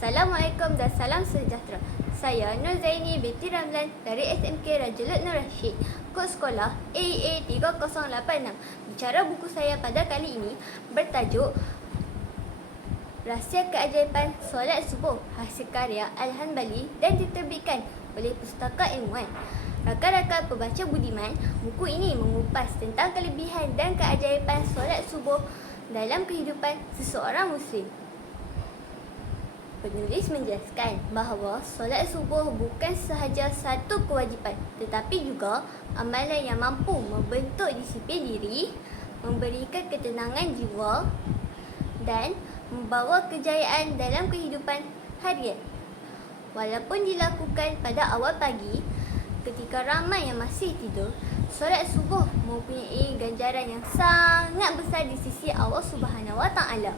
Assalamualaikum dan salam sejahtera. Saya Nur Zaini binti Ramlan dari SMK Raja Lut Nur Rashid, kod sekolah AA3086. Bicara buku saya pada kali ini bertajuk Rahsia Keajaiban Solat Subuh, hasil karya Al-Hanbali dan diterbitkan oleh Pustaka Ilmuwan. Rakan-rakan pembaca budiman, buku ini mengupas tentang kelebihan dan keajaiban solat subuh dalam kehidupan seseorang Muslim. Penulis menjelaskan bahawa solat subuh bukan sahaja satu kewajipan, tetapi juga amalan yang mampu membentuk disiplin diri, memberikan ketenangan jiwa dan membawa kejayaan dalam kehidupan harian. Walaupun dilakukan pada awal pagi, ketika ramai yang masih tidur, solat subuh mempunyai ganjaran yang sangat besar di sisi Allah Subhanahu Wa Taala.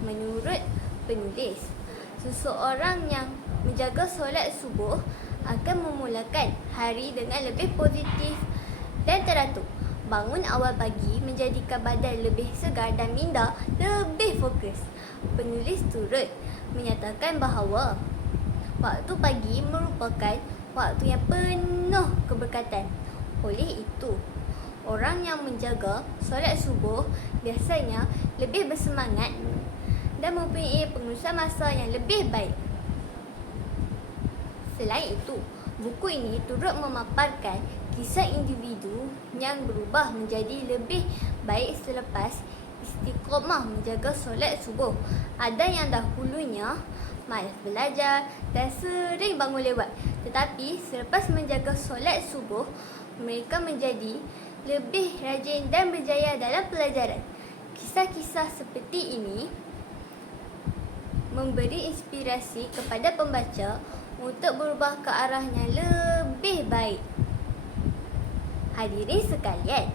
Menurut penulis, seseorang yang menjaga solat subuh akan memulakan hari dengan lebih positif dan teratur. Bangun awal pagi menjadikan badan lebih segar dan minda lebih fokus. Penulis turut menyatakan bahawa waktu pagi merupakan waktu yang penuh keberkatan. Oleh itu, orang yang menjaga solat subuh biasanya lebih bersemangat dan mempunyai pengurusan masa yang lebih baik. Selain itu, buku ini turut memaparkan kisah individu yang berubah menjadi lebih baik selepas istiqamah menjaga solat subuh. Ada yang dahulunya malas belajar dan sering bangun lewat, tetapi selepas menjaga solat subuh, mereka menjadi lebih rajin dan berjaya dalam pelajaran. Kisah-kisah seperti ini memberi inspirasi kepada pembaca untuk berubah ke arah yang lebih baik. Hadirin sekalian,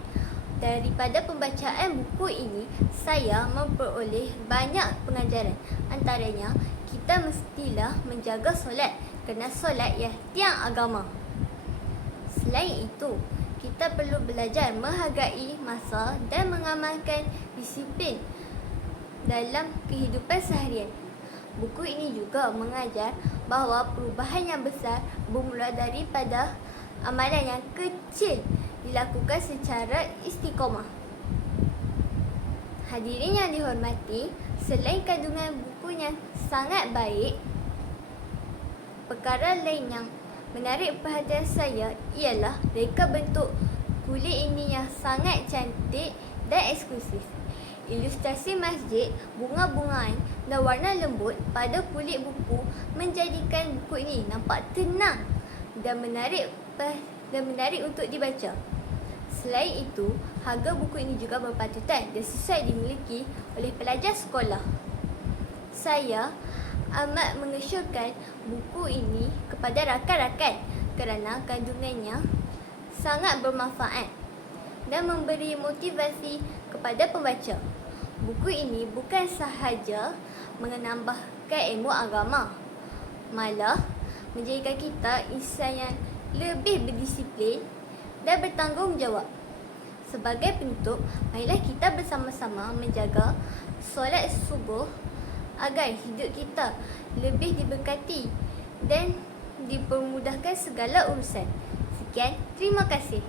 daripada pembacaan buku ini, saya memperoleh banyak pengajaran. Antaranya, kita mestilah menjaga solat kerana solat ialah tiang agama. Selain itu, kita perlu belajar menghargai masa dan mengamalkan disiplin dalam kehidupan seharian. Buku ini juga mengajar bahawa perubahan yang besar bermula daripada amalan yang kecil dilakukan secara istiqamah. Hadirin yang dihormati, selain kandungan buku yang sangat baik, perkara lain yang menarik perhatian saya ialah reka bentuk kulit ini yang sangat cantik dan eksklusif. Ilustrasi masjid, bunga-bungaan dan warna lembut pada kulit buku menjadikan buku ini nampak tenang dan menarik untuk dibaca. Selain itu, harga buku ini juga berpatutan dan sesuai dimiliki oleh pelajar sekolah. Saya amat mengesyorkan buku ini kepada rakan-rakan kerana kandungannya sangat bermanfaat dan memberi motivasi kepada pembaca. Buku ini bukan sahaja menambahkan ilmu agama, malah menjadikan kita insan yang lebih berdisiplin dan bertanggungjawab. Sebagai penutup, marilah kita bersama-sama menjaga solat subuh agar hidup kita lebih diberkati dan dipermudahkan segala urusan. Sekian, terima kasih.